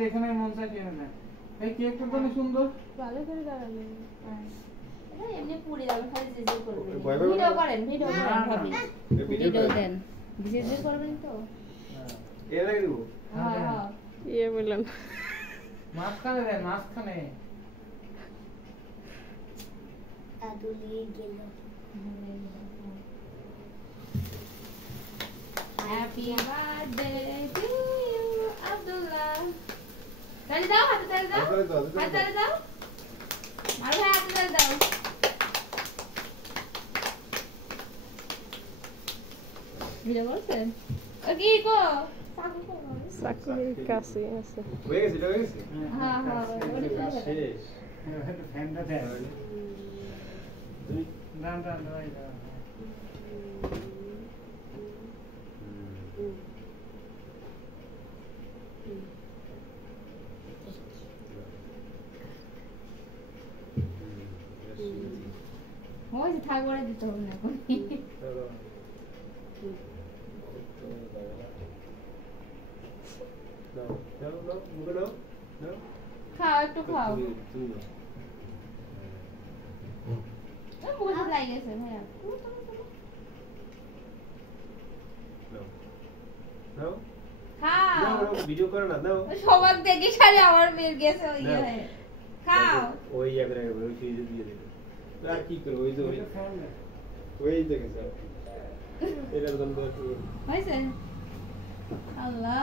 যেখানে মন চায় কিনে নেয়। এই কেকটা তো সুন্দর, ভালো করে দাঁড়াবে। এমনি পুরি দাও, খালি জিজি করবে। ভিডিও করেন, ভিডিও করেন, ভিডিও দেন। জিজি করবেন তো? এ লাগে দিব। হ্যাঁ হ্যাঁ। ইয়ে বললাম মাঝখানে দেন, মাঝখানে। দাদু নিয়ে গেল। Happy birthday to you, Abdullah. তালি দাও, হাতে তালি দাও। হাতে তালি দাও। আর ভাই হাতে তালি দাও। ভিডিও করছেন? ও কি গো? সাকু কো? চাকরির কাছে আছে। হয়ে গেছে, এটা হয়ে গেছে। হ্যাঁ হ্যাঁ, ওটা শেষ। ফ্যানটা দেন। দাম দাম দাই দাও। ওই যে থাক করে দিতে হবে না এখন। খাও একটু খাও। মুখে লাগে গেছে ভাইয়া। খাও। ভিডিও করে না দাও। সবার দেখি সারি আমার মেয়ের গেছে ওই ইয়ে। খাও। ওই এবারে ওই ফ্রিজে দিয়ে দিল। আর কি করব ওই যে ওই দেখে যাও। এটার দাম তো হয়েছে? আল্লাহ